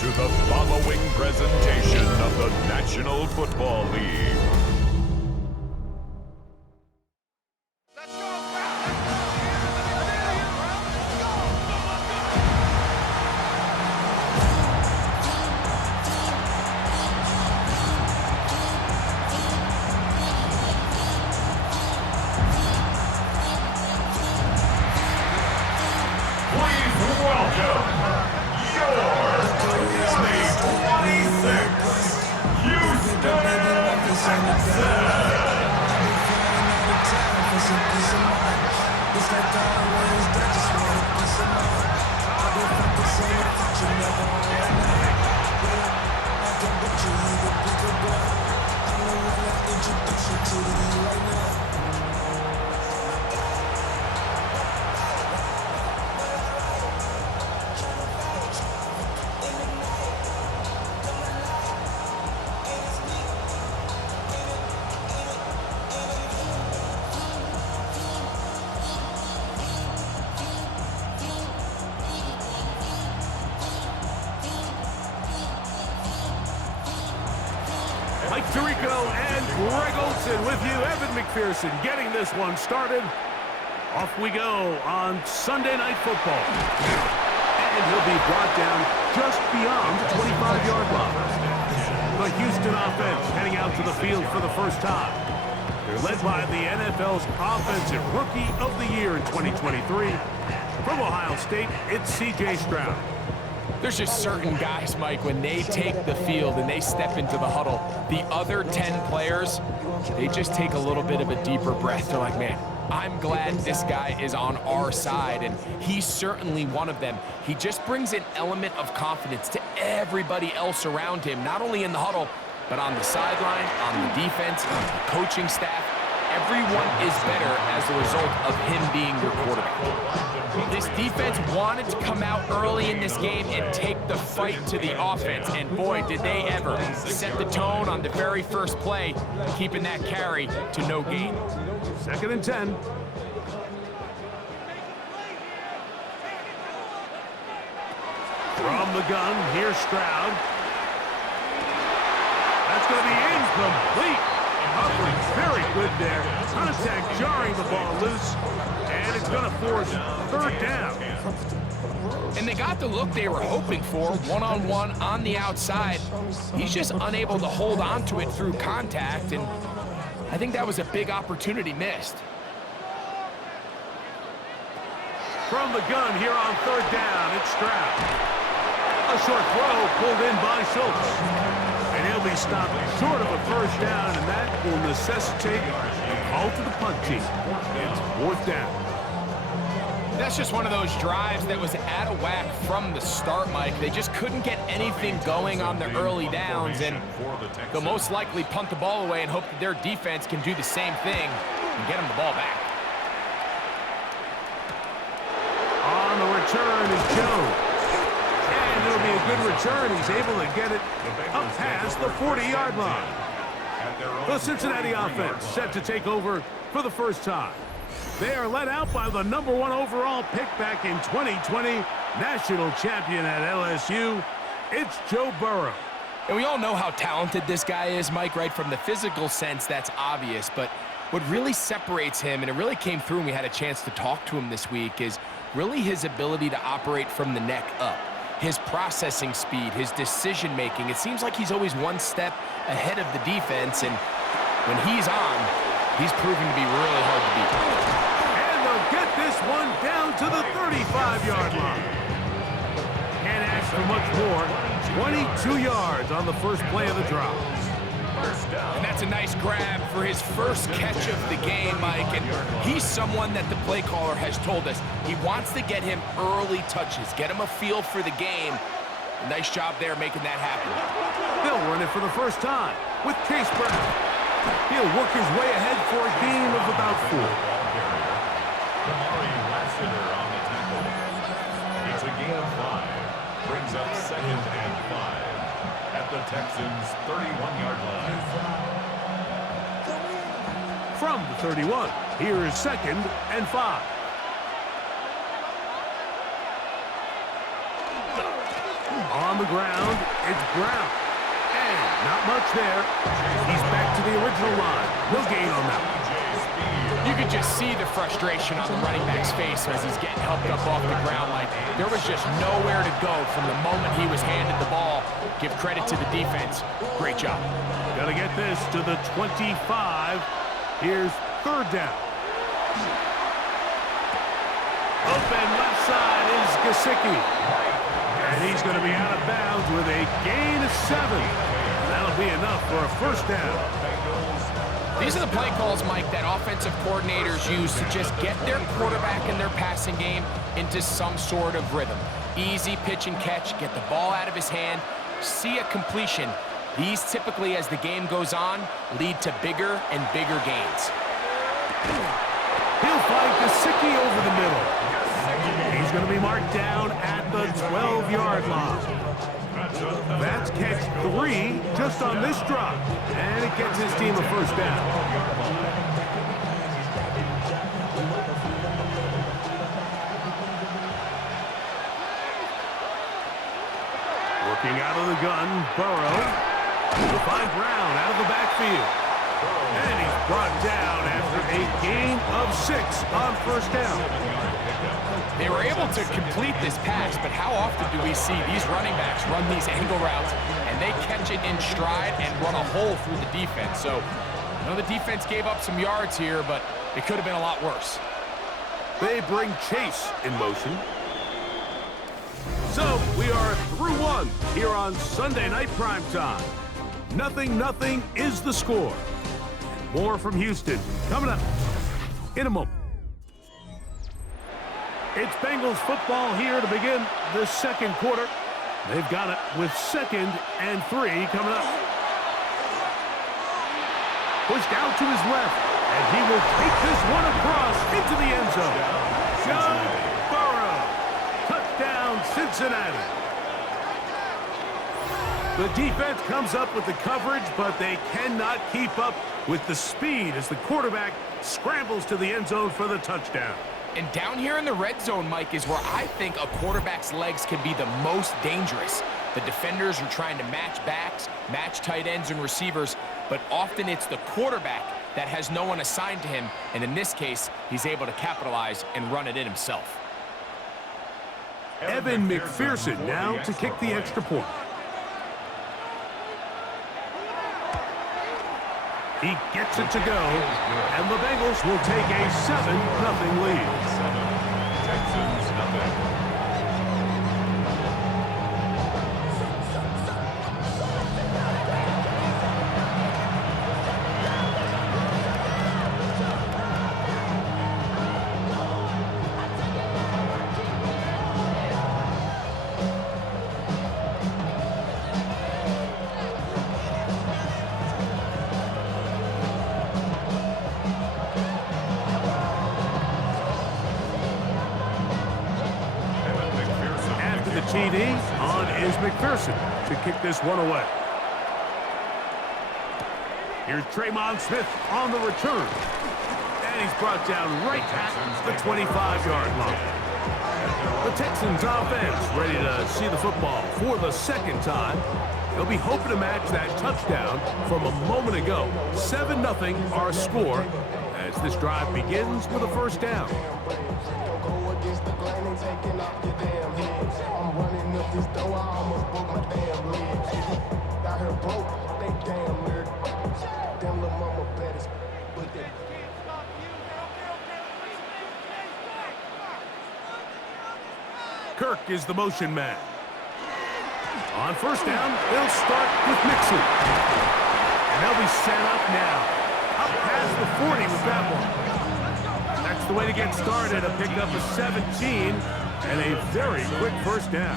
to the following presentation of the National Football League. Mike Tirico and Greg Olson with you. Evan McPherson getting this one started. Off we go on Sunday Night Football. And he'll be brought down just beyond the 25-yard line. The Houston offense heading out to the field for the first time. They're led by the NFL's Offensive Rookie of the Year in 2023. From Ohio State, it's C.J. Stroud. There's just certain guys, Mike, when they take the field and they step into the huddle, the other 10 players, they just take a little bit of a deeper breath. They're like, man, I'm glad this guy is on our side, and he's certainly one of them. He just brings an element of confidence to everybody else around him, not only in the huddle, but on the sideline, on the defense, on the coaching staff. Everyone is better as a result of him being your quarterback. This defense wanted to come out early in this game and take the fight to the offense, and boy, did they ever. Set the tone on the very first play, keeping that carry to no gain. 2nd and 10. From the gun, here's Stroud. That's going to be incomplete. Coverage very good there. Contact jarring the ball loose, and it's going to force 3rd down. And they got the look they were hoping for, one-on-one on the outside. He's just unable to hold on to it through contact, and I think that was a big opportunity missed. From the gun here on 3rd down, it's Stroud. A short throw pulled in by Schultz. And he'll be stopped short of a 1st down, and that will necessitate a call to the punt team. It's 4th down. That's just one of those drives that was out of whack from the start, Mike. They just couldn't get anything going on the early downs, and they'll most likely punt the ball away and hope that their defense can do the same thing and get them the ball back. On the return is Jones. And it'll be a good return. He's able to get it up past the 40-yard line. The Cincinnati offense set to take over for the first time. They are led out by the #1 overall pick back in 2020, national champion at LSU. It's Joe Burrow. And we all know how talented this guy is, Mike, right? From the physical sense, that's obvious. But what really separates him, and it really came through when we had a chance to talk to him this week, is really his ability to operate from the neck up. His processing speed, his decision-making. It seems like he's always one step ahead of the defense, and when he's on, he's proving to be really hard to beat. And they'll get this one down to the 35-yard line. Can't ask for much more. 22 yards on the first play of the drive. And that's a nice grab for his first catch of the game, Mike. And he's someone that the play caller has told us he wants to get him early touches, get him a feel for the game. Nice job there making that happen. They'll run it for the first time with Case Brown. He'll work his way ahead for a gain of about 4. It's a gain of 5. Brings up 2nd and 5. At the Texans' 31-yard line. From the 31, here is 2nd and 5. On the ground, it's Brown. And not much there. He's back to the original line. No gain on that one. You could just see the frustration on the running back's face as he's getting helped up off the ground. Like, there was just nowhere to go from the moment he was handed the ball. Give credit to the defense. Great job. Got to get this to the 25. Here's third down. Open left side is Gesicki. And he's going to be out of bounds with a gain of 7. That'll be enough for a first down. These are the play calls, Mike, that offensive coordinators use to just get their quarterback and their passing game into some sort of rhythm. Easy pitch and catch, get the ball out of his hand, see a completion. These typically, as the game goes on, lead to bigger and bigger gains. He'll find Gesicki over the middle. He's going to be marked down at the 12-yard line. That's catch 3 just on this drop. And it gets his team a first down. Working out of the gun, Burrow. He'll find Brown out of the backfield. And he's brought down after a gain of 6 on first down. They were able to complete this pass, but how often do we see these running backs run these angle routes and they catch it in stride and run a hole through the defense? So, I know the defense gave up some yards here, but it could have been a lot worse. They bring Chase in motion. So, we are through one here on Sunday Night Primetime. 0-0 is the score. More from Houston coming up in a moment. It's Bengals football here to begin the second quarter. They've got it with 2nd and 3 coming up. Pushed out to his left, and he will take this one across into the end zone. Joe Burrow. Touchdown, Cincinnati. The defense comes up with the coverage, but they cannot keep up with the speed as the quarterback scrambles to the end zone for the touchdown. And down here in the red zone, Mike, is where I think a quarterback's legs can be the most dangerous. The defenders are trying to match backs, match tight ends and receivers, but often it's the quarterback that has no one assigned to him, and in this case, he's able to capitalize and run it in himself. Evan McPherson now to kick the extra point. He gets it to go, and the Bengals will take a 7-0 lead. Texans, nothing. TD on is McPherson to kick this one away. Here's Tremon Smith on the return. And he's brought down right at the 25-yard line. The Texans offense ready to see the football for the second time. They'll be hoping to match that touchdown from a moment ago. 7-0 our score as this drive begins with a first down. Kirk is the motion man. On first down, they'll start with Mixon. And they'll be set up now. Up past the 40 with that one. That's the way to get started. A pickup of 17 and a very quick first down.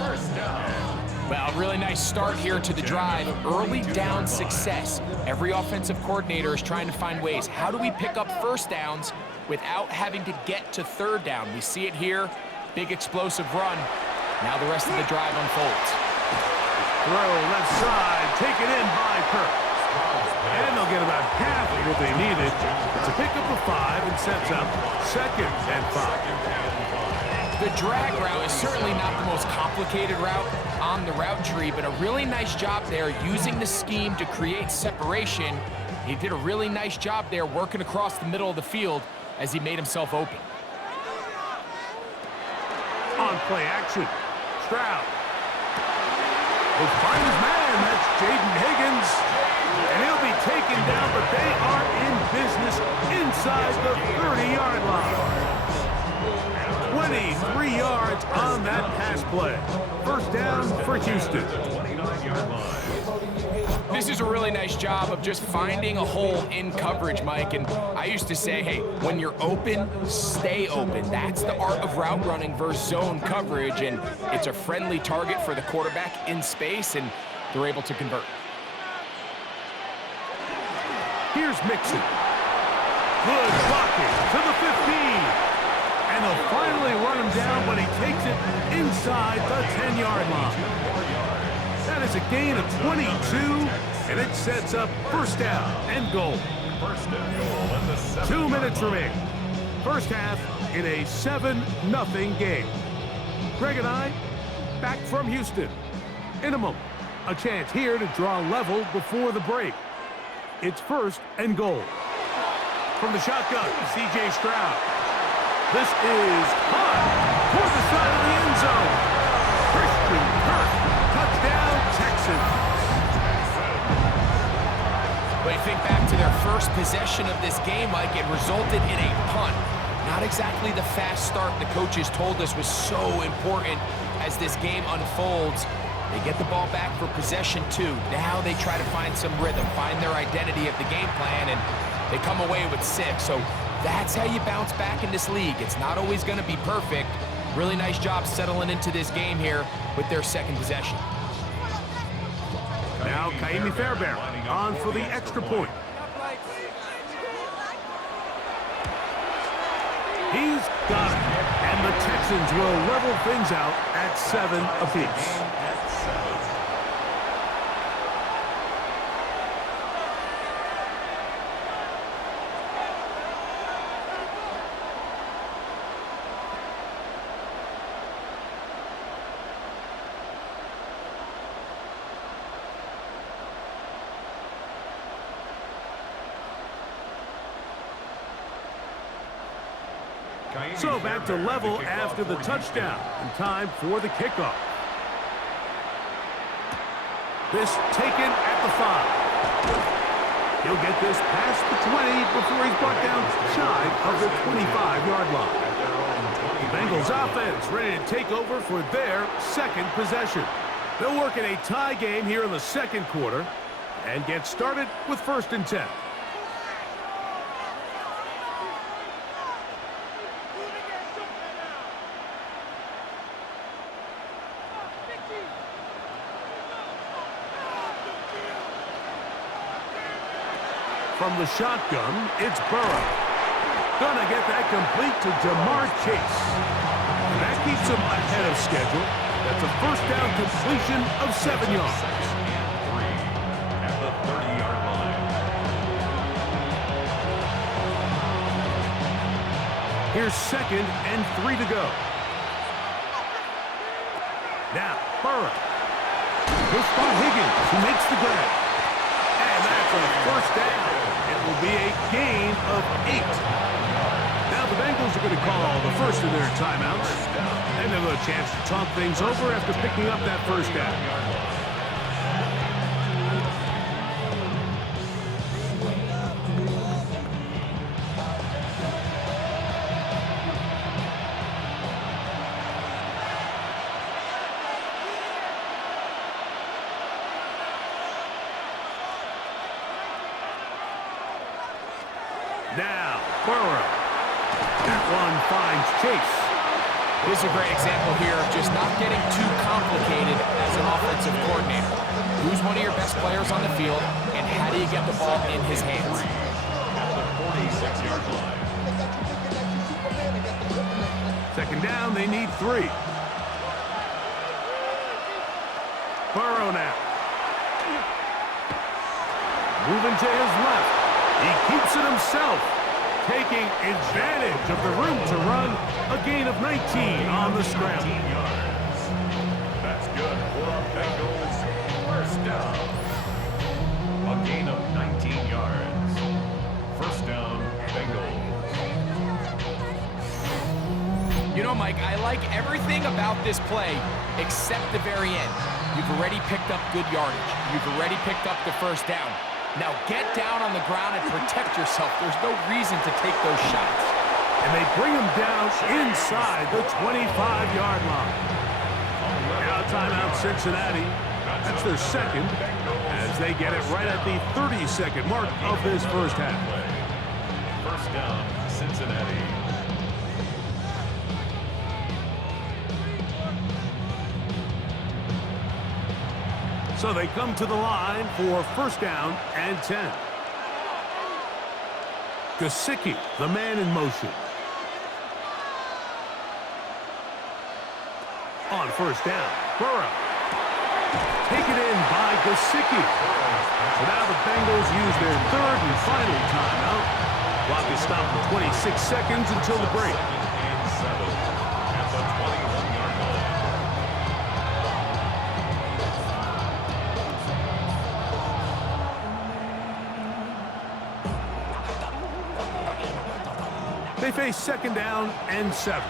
Well, really nice start here to the drive. Early down success. Every offensive coordinator is trying to find ways. How do we pick up first downs without having to get to third down? We see it here. Big explosive run. Now the rest of the drive unfolds. Throw left side, taken in by Kirk. And they'll get about half of what they needed to pick up a 5 and sets up 2nd and 5. The drag route is certainly not the most complicated route on the route tree, but a really nice job there using the scheme to create separation. He did a really nice job there working across the middle of the field as he made himself open. On play action, Stroud. Will find his man, that's Jaden Higgins. And he'll be taken down, but they are in business inside the 30-yard line. 23 yards on that pass play. First down for Houston. This is a really nice job of just finding a hole in coverage, Mike. And I used to say, hey, when you're open, stay open. That's the art of route running versus zone coverage. And it's a friendly target for the quarterback in space, and they're able to convert. Here's Mixon. Good blocking to the 15. And they'll finally run him down when he takes it inside the 10-yard line. That is a gain of 22, and it sets up first down and goal. 2 minutes remaining. First half in a 7-0 game. Greg and I back from Houston. In a moment, a chance here to draw level before the break. It's first and goal. From the shotgun, C.J. Stroud. This is high toward the side of the end zone. Christian Kirk, touchdown Texans. But you think back to their first possession of this game, Mike, it resulted in a punt. Not exactly the fast start the coaches told us was so important as this game unfolds. They get the ball back for possession 2. Now they try to find some rhythm, find their identity of the game plan, and they come away with 6. So that's how you bounce back in this league. It's not always going to be perfect. Really nice job settling into this game here with their second possession. Now Kaimi Fairbairn on for the extra point. He's got it. And the Texans will level things out at 7 apiece. So back to level after the touchdown, and time for the kickoff. This taken at the 5. He'll get this past the 20 before he's brought down shy of the 25-yard line. The Bengals offense ready to take over for their second possession. They'll work in a tie game here in the second quarter and get started with 1st and 10. From the shotgun, it's Burrow. Gonna get that complete to Jamar Chase. And that keeps him ahead of schedule. That's a first down completion of 7 yards. 3 at the 30-yard line. Here's 2nd and 3 to go. Now, Burrow. He'll spot Higgins, who makes the grab. And that's a first down. It will be a gain of 8. Now the Bengals are going to call the first of their timeouts. And they'll have a chance to talk things over after picking up that first down. Now, Burrow. That one finds Chase. This is a great example here of just not getting too complicated as an offensive coordinator. Who's one of your best players on the field, and how do you get the ball in his hands? At the 46-yard line. 2nd down, they need 3. Burrow now. Moving to his left. He keeps it himself. taking advantage of the room to run. A gain of 19 on the scramble. 19 yards. That's good for the Bengals. First down. A gain of 19 yards. First down, Bengals. You know, Mike, I like everything about this play except the very end. You've already picked up good yardage. You've already picked up the first down. Now get down on the ground and protect yourself. There's no reason to take those shots. And they bring him down inside the 25-yard line. Now timeout Cincinnati. That's their second as they get it right at the 30-second mark of this first half. First down, Cincinnati. So they come to the line for first down and 10. Gesicki, the man in motion. On first down, Burrow. Taken in by Gesicki. So now the Bengals use their third and final timeout. Clock is stopped for 26 seconds until the break. Second and 7 at the 21-yard line. They face second down and 7.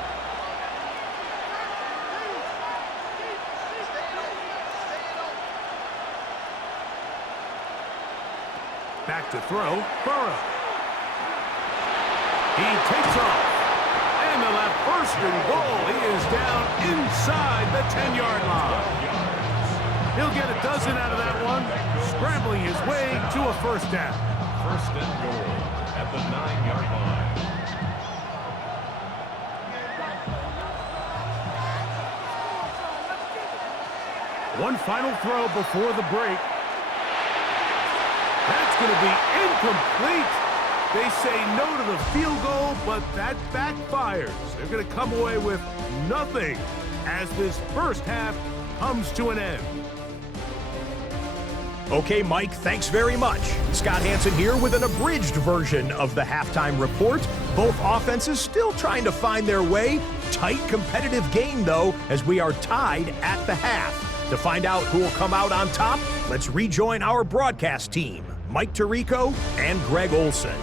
Back to throw, Burrow. He takes off. And they'll have first and goal. He is down inside the 10-yard line. He'll get a dozen out of that one, scrambling his way to a first down. First and goal at the 9-yard line. One final throw before the break. That's going to be incomplete. They say no to the field goal, but that backfires. They're going to come away with nothing as this first half comes to an end. Okay, Mike, thanks very much. Scott Hansen here with an abridged version of the halftime report. Both offenses still trying to find their way. Tight, competitive game, though, as we are tied at the half. To find out who will come out on top, let's rejoin our broadcast team, Mike Tirico and Greg Olson.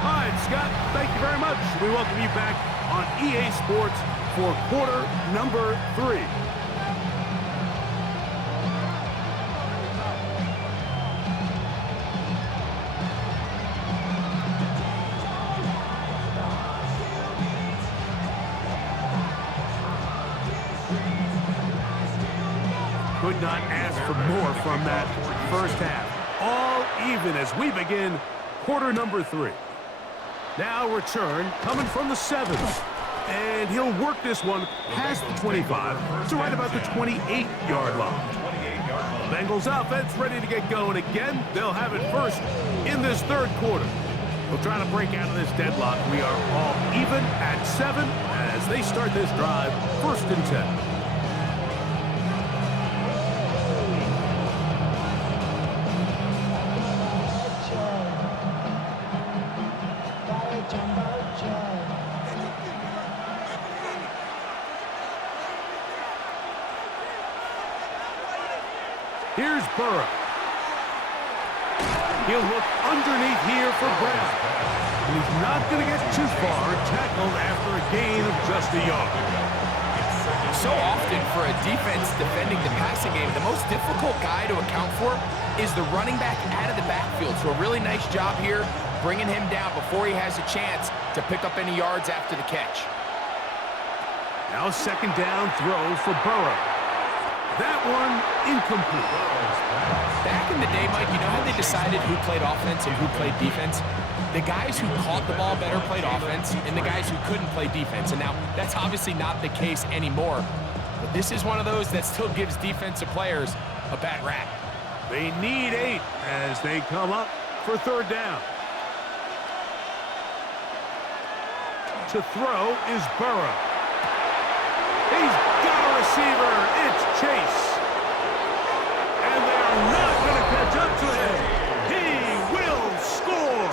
All right, Scott, thank you very much. We welcome you back on EA Sports for quarter number 3. Could not ask for more from that first half. All even as we begin quarter number 3. Now return coming from the 7. And he'll work this one past the 25 to right about the 28-yard line. Bengals offense ready to get going again. They'll have it first in this third quarter. They'll try to break out of this deadlock. We are all even at 7 as they start this drive first and 10. Here's Burrow. He'll look underneath here for Brown. And he's not going to get too far, tackled after a gain of just a yard. So often for a defense defending the passing game, the most difficult guy to account for is the running back out of the backfield. So a really nice job here bringing him down before he has a chance to pick up any yards after the catch. Now second down throw for Burrow. That one incomplete. Back in the day, Mike, you know how they decided who played offense and who played defense? The guys who caught the ball better played offense, and the guys who couldn't play defense. And now, that's obviously not the case anymore. But this is one of those that still gives defensive players a bad rap. They need 8 as they come up for third down. To throw is Burrow. He's got a receiver. It's Chase. And they are not going to catch up to him. He will score.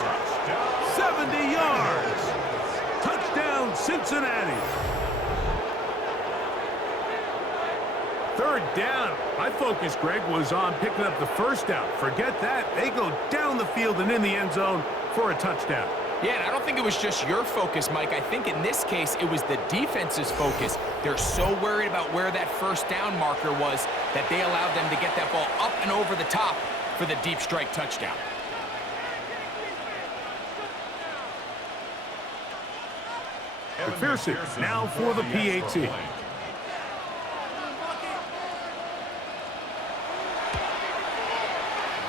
70 yards. Touchdown, Cincinnati. Third down. My focus, Greg, was on picking up the first down. Forget that. They go down the field and in the end zone for a touchdown. Yeah, and I don't think it was just your focus, Mike. I think in this case, it was the defense's focus. They're so worried about where that first down marker was that they allowed them to get that ball up and over the top for the deep strike touchdown. McPherson now for the PAT.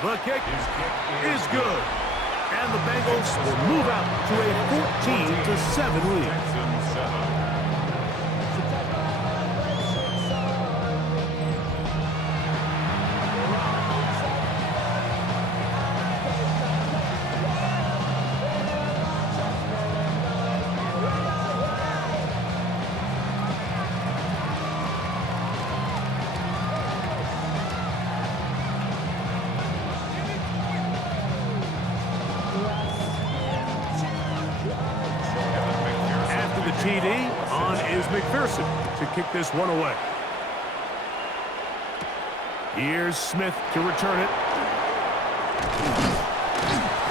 The kick is good. And the Bengals will move out to a 14-7 lead. Texans 7. TD on is McPherson to kick this one away. Here's Smith to return it.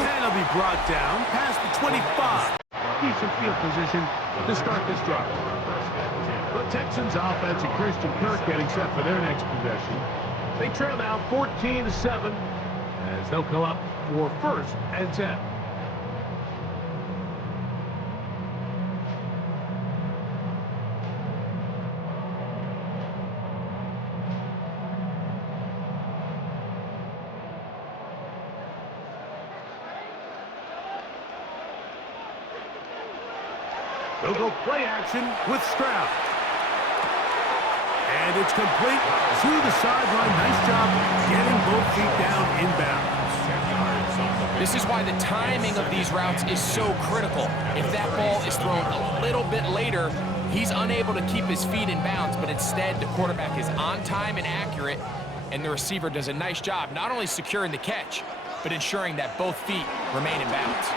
And he'll be brought down past the 25. Decent field position to start this drive. The Texans offense and Christian Kirk getting set for their next possession. They trail now 14-7 as they'll come up for 1st and 10. They'll go play action with Stroud. And it's complete to the sideline. Nice job getting both feet down inbounds. This is why the timing of these routes is so critical. If that ball is thrown a little bit later, he's unable to keep his feet in bounds, but instead the quarterback is on time and accurate, and the receiver does a nice job not only securing the catch, but ensuring that both feet remain in bounds.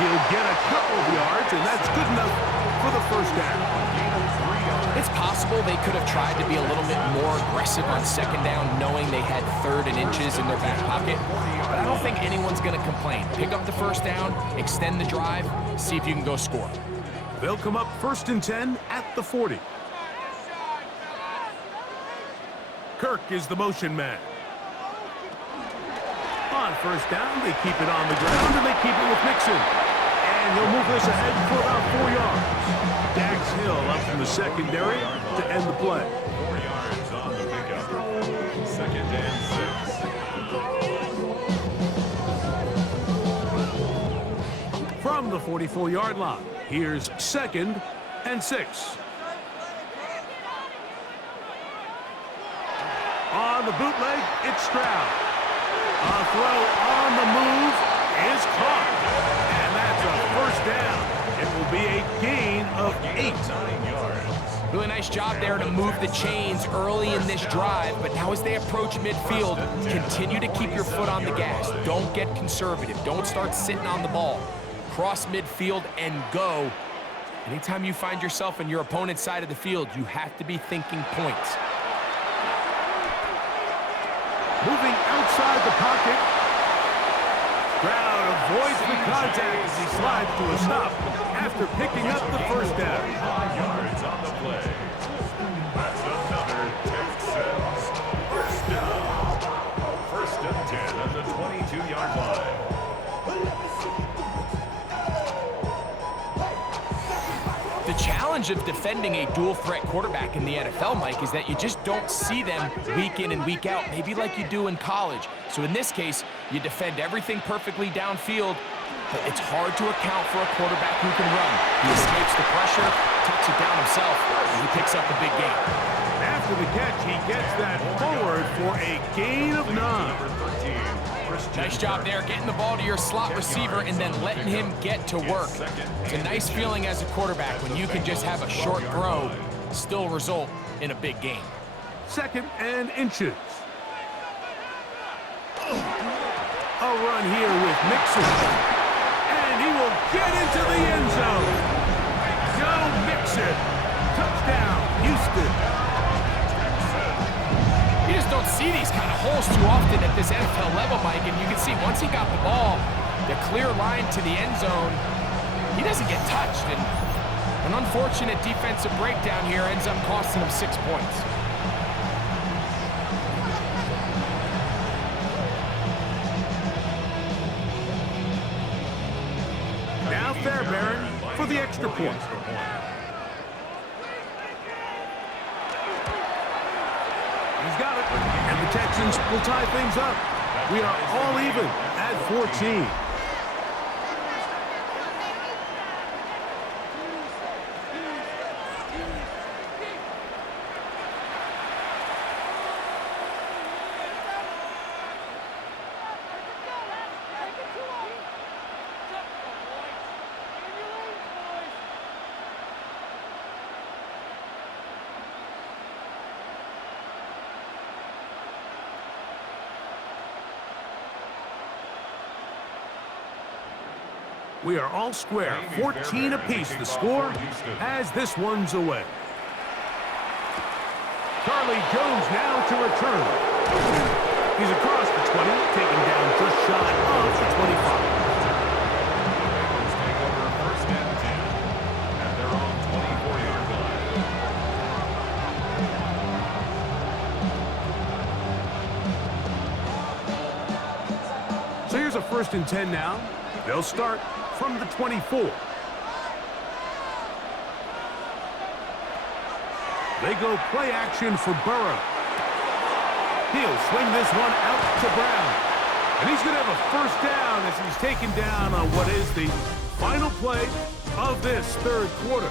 He'll get a couple of yards, and that's good enough for the first down. It's possible they could have tried to be a little bit more aggressive on second down, knowing they had 3rd and inches in their back pocket. But I don't think anyone's going to complain. Pick up the first down, extend the drive, see if you can go score. They'll come up 1st and 10 at the 40. Kirk is the motion man. On first down, they keep it on the ground, and they keep it with Mixon. And he'll move this ahead for about 4 yards. Dax Hill up from the secondary to end the play. 4 yards on the pickup. 2nd and 6. From the 44-yard line, here's 2nd and 6. On the bootleg, it's Stroud. A throw on the move is caught. And that's a 1st down. It will be a gain of 8. 9 yards. Really nice job there to move the chains early in this drive, but now as they approach midfield, continue to keep your foot on the gas. Don't get conservative. Don't start sitting on the ball. Cross midfield and go. Anytime you find yourself on your opponent's side of the field, you have to be thinking points. Moving outside the pocket. Stroud avoids the contact as he slides to a stop after picking up the first down. 5 yards on the play. That's another Texans first down. 1st and 10 on the 22-yard line. The challenge of defending a dual-threat quarterback in the NFL, Mike, is that you just don't see them week in and week out, maybe like you do in college. So in this case, you defend everything perfectly downfield, but it's hard to account for a quarterback who can run. He escapes the pressure, tucks it down himself, and he picks up a big gain. After the catch, he gets that forward for a gain of 9. Number 13. Nice job there, getting the ball to your slot receiver and then letting him get to work. It's a nice feeling as a quarterback when you can just have a short throw, still result in a big game. 2nd and inches. A run here with Mixon. And he will get into the end zone. Go Mixon. Touchdown, Houston. You just don't see these kind of holes too often at this NFL level, Mike, and you can see once he got the ball, the clear line to the end zone, he doesn't get touched, and an unfortunate defensive breakdown here ends up costing him 6 points. Now Fairbairn for the extra point. He's got it. And the Texans will tie things up. We are all even at 14. We are all square, 14 apiece the score as this one's away. Charlie Jones now to return. He's across the 20, taken down just shy of the 25. Bengals take over 1st and 10 at their own 24-yard line. So here's a 1st and 10 now. They'll start from the 24. They go play action for Burrow. He'll swing this one out to Brown. And he's going to have a 1st down as he's taken down on what is the final play of this 3rd quarter.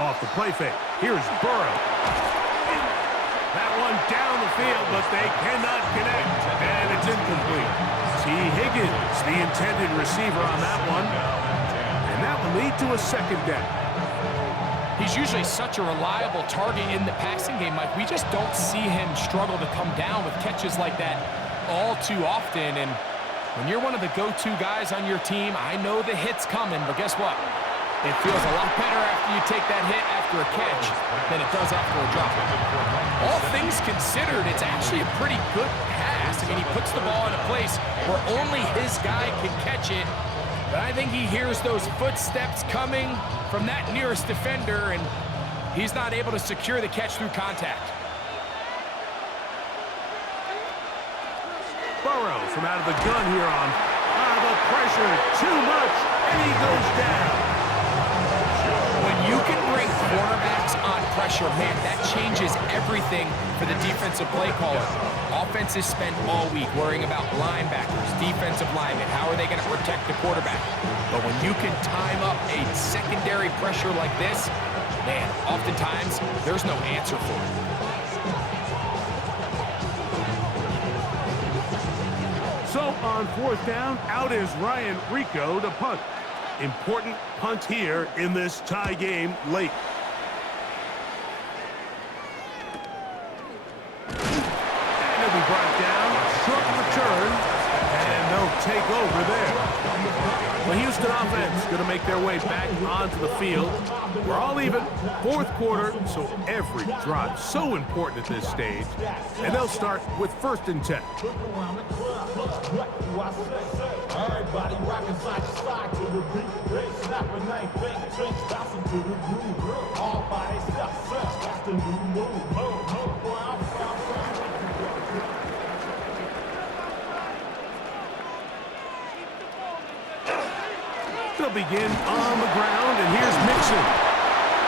Off the play fake. Here's Burrow. That one down the field, but they cannot connect. And it's incomplete. T. Higgins, the intended receiver on that one. And that will lead to a 2nd down. He's usually such a reliable target in the passing game, Mike. We just don't see him struggle to come down with catches like that all too often. And when you're one of the go-to guys on your team, I know the hit's coming, but guess what? It feels a lot better after you take that hit after a catch than it does after a drop. All things considered, it's actually a pretty good pass. I mean, he puts the ball in a place where only his guy can catch it. But I think he hears those footsteps coming from that nearest defender, and he's not able to secure the catch through contact. Burrow from out of the gun here on the pressure. Too much, and he goes down. You can bring quarterbacks on pressure, man, that changes everything for the defensive play caller. Offenses spend all week worrying about linebackers, defensive linemen. How are they going to protect the quarterback? But when you can time up a secondary pressure like this, man, oftentimes there's no answer for it. So on 4th down, out is Ryan Rico to punt. Important punt here in this tie game late. And it'll be brought down. Short return. And they'll take over there. The Houston offense going to make their way back onto the field. We're all even, fourth quarter, so every drive so important at this stage. And they'll start with 1st and 10. Everybody rocking side to side to the beat. They snapping, ain't fake, drinks bouncing to the groove. All by themselves, that's the new move. They'll begin on the ground, and here's Mixon.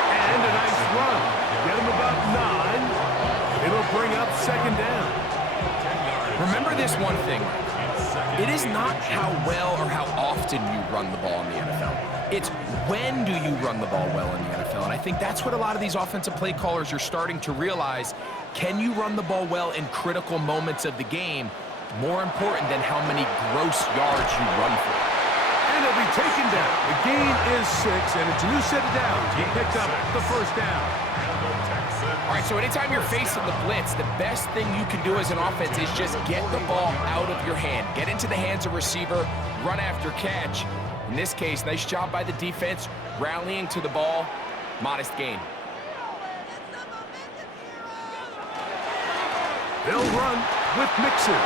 And a nice run. Get him about 9. It'll bring up 2nd down. Remember this one thing. It is not how well or how often you run the ball in the NFL. It's when do you run the ball well in the NFL. And I think that's what a lot of these offensive play callers are starting to realize. Can you run the ball well in critical moments of the game? More important than how many gross yards you run for. And it'll be taken down. The gain is 6, and it's a new set of downs. He picked up the 1st down. All right, so anytime you're facing the blitz, the best thing you can do as an offense is just get the ball out of your hand. Get into the hands of receiver, run after catch. In this case, nice job by the defense, rallying to the ball. Modest gain. They'll run with Mixon.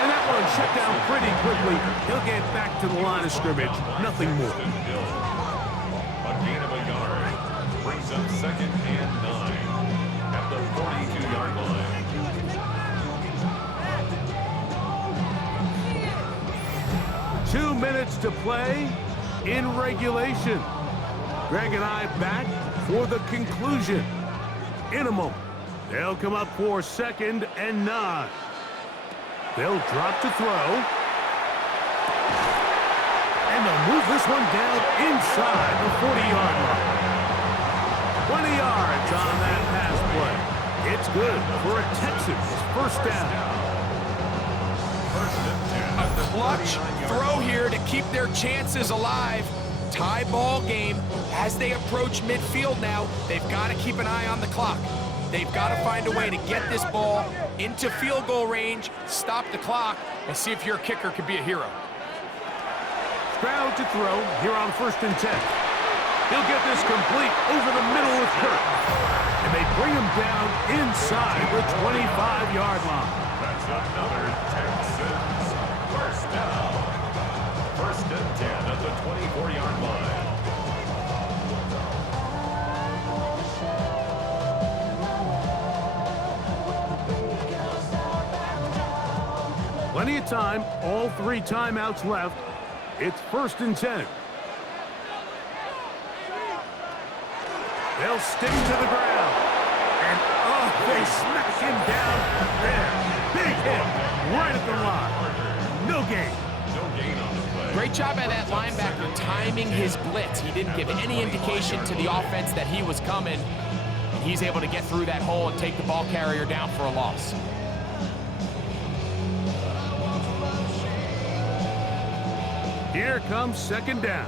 And that one shut down pretty quickly. He'll get back to the line of scrimmage. Nothing more. A gain of a yard. Brings up 2nd and 9 at the 42-yard line. Two minutes to play in regulation. Greg and I back for the conclusion. In a moment, they'll come up for 2nd and 9. They'll drop to throw. And they'll move this one down inside the 40-yard line. 20 yards on that pass play. It's good for a Texans 1st down. A clutch throw here to keep their chances alive. Tie ball game as they approach midfield now. They've got to keep an eye on the clock. They've got to find a way to get this ball into field goal range, stop the clock, and see if your kicker can be a hero. Stroud to throw here on 1st and 10. He'll get this complete over the middle with Kirk. And they bring him down inside the 25-yard line. That's another Texans 1st down. 1st and 10 at the 24-yard line. Plenty of time, all 3 timeouts left. It's 1st and 10. They'll stick to the ground. And, they smack him down there. Big hit right at the line. No gain. No gain on the play. Great job by that linebacker timing his blitz. He didn't give any indication to the offense that he was coming. And he's able to get through that hole and take the ball carrier down for a loss. Here comes 2nd down.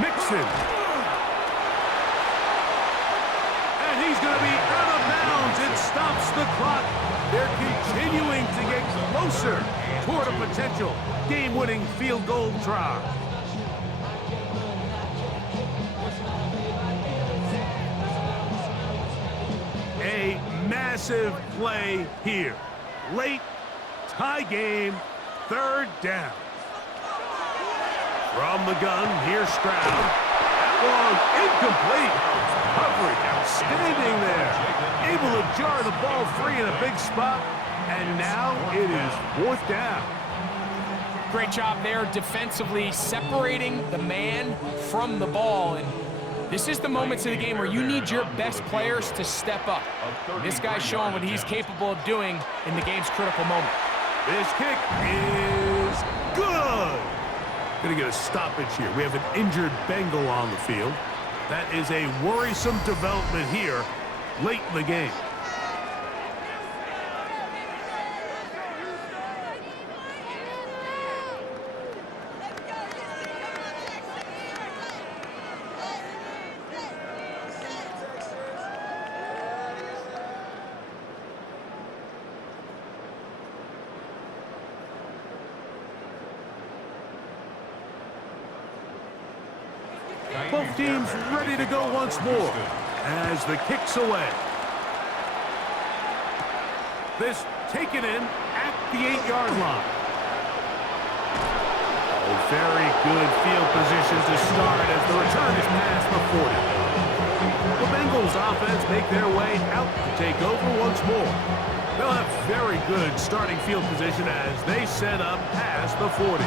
Mixon. And he's going to be out of bounds. It stops the clock. They're continuing to get closer toward a potential game-winning field goal try. A massive play here. Late, tie game, 3rd down. From the gun, here's Stroud. That one incomplete. Coverage outstanding there. Able to jar the ball free in a big spot. And now it is 4th down. Great job there defensively, separating the man from the ball. And this is the moments of the game where you need your best players to step up. This guy's showing what he's capable of doing in the game's critical moment. This kick is good. Going to get a stoppage here. We have an injured Bengal on the field. That is a worrisome development here late in the game. team's ready to go once more as the kick's away. This taken in at the 8-yard line. A very good field position to start as the return is past the 40. The Bengals offense make their way out to take over once more. They'll have very good starting field position as they set up past the 40.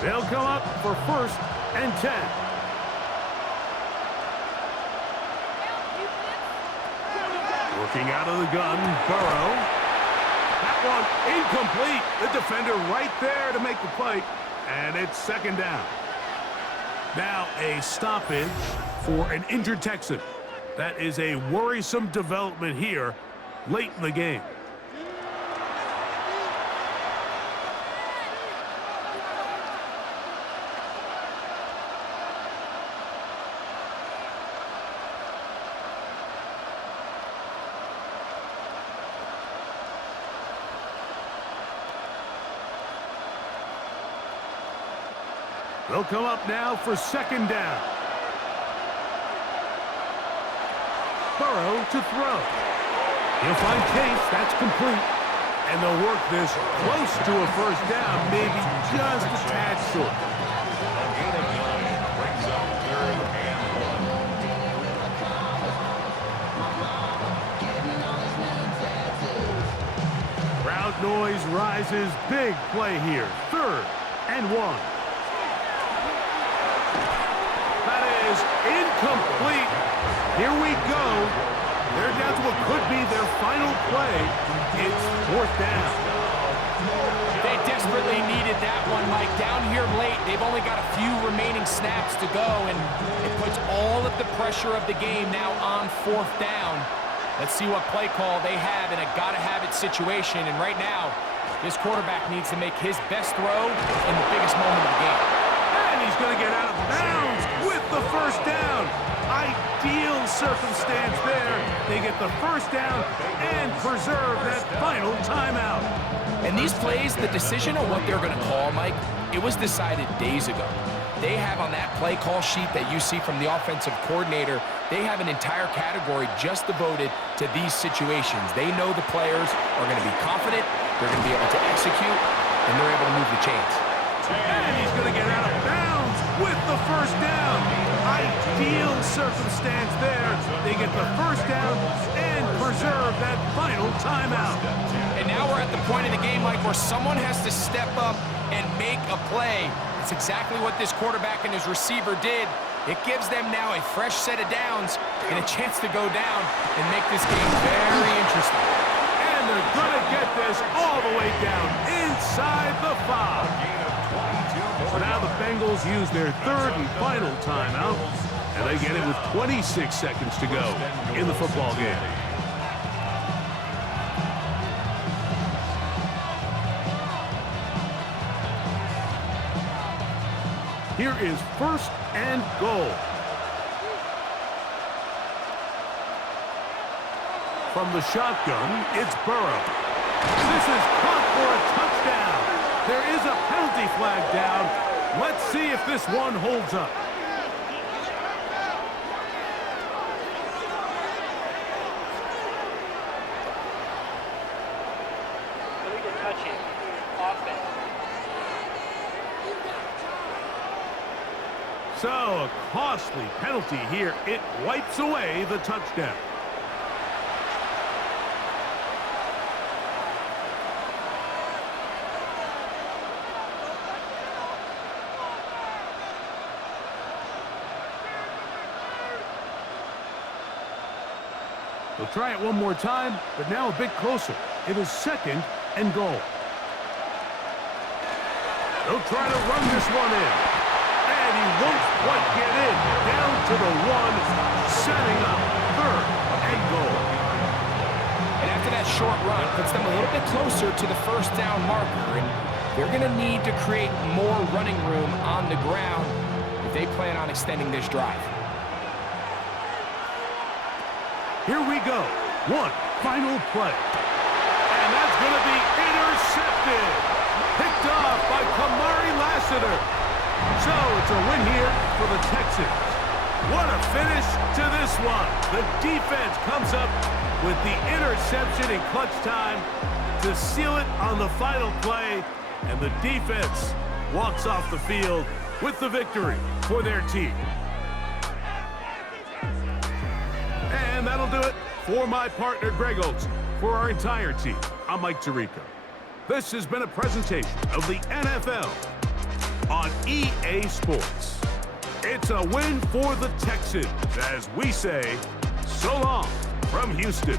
They'll come up for 1st and 10. Working out of the gun, Burrow. That one incomplete. The defender right there to make the play, and it's 2nd down. Now a stoppage for an injured Texan. That is a worrisome development here late in the game. They'll come up now for 2nd down. Burrow to throw. He'll find Chase. That's complete. And they'll work this close to a 1st down, maybe just a tad short. A gain of 9 brings up 3rd and 1. Crowd noise rises. Big play here. 3rd and 1. Incomplete. Here we go. They're down to what could be their final play. It's 4th down. They desperately needed that one, Mike. Down here late, they've only got a few remaining snaps to go, and it puts all of the pressure of the game now on 4th down. Let's see what play call they have in a gotta-have-it situation, and right now, this quarterback needs to make his best throw in the biggest moment of the game. And he's going to get out of bounds with the 1st down. Ideal circumstance there. They get the 1st down and preserve that final timeout. And these plays, the decision on what they're going to call, Mike, it was decided days ago. They have on that play call sheet that you see from the offensive coordinator, they have an entire category just devoted to these situations. They know the players are going to be confident, they're going to be able to execute, and they're able to move the chains. And he's going to get out of bounds with the 1st down. Ideal circumstance there. They get the 1st down and preserve that final timeout. And now we're at the point in the game, Mike, where someone has to step up and make a play. It's exactly what this quarterback and his receiver did. It gives them now a fresh set of downs and a chance to go down and make this game very interesting. And they're going to get this all the way down inside the 5. So now the Bengals use their 3rd and final timeout, and they get it with 26 seconds to go in the football game. Here is 1st and goal. From the shotgun, it's Burrow. This is caught for a touchdown. There is a penalty flag down. Let's see if this one holds up. Illegal touching. Offense. So, a costly penalty here. It wipes away the touchdown. They'll try it one more time, but now a bit closer. It is 2nd and goal. They'll try to run this one in. And he won't quite get in. Down to the 1, setting up 3rd and goal. And after that short run, puts them a little bit closer to the 1st down marker. And they're going to need to create more running room on the ground if they plan on extending this drive. Here we go. One final play. And that's going to be intercepted. Picked off by Kamari Lassiter. So it's a win here for the Texans. What a finish to this one. The defense comes up with the interception in clutch time to seal it on the final play. And the defense walks off the field with the victory for their team. And that'll do it for my partner, Greg Olson. For our entire team, I'm Mike Tirico. This has been a presentation of the NFL on EA Sports. It's a win for the Texans as we say so long from Houston.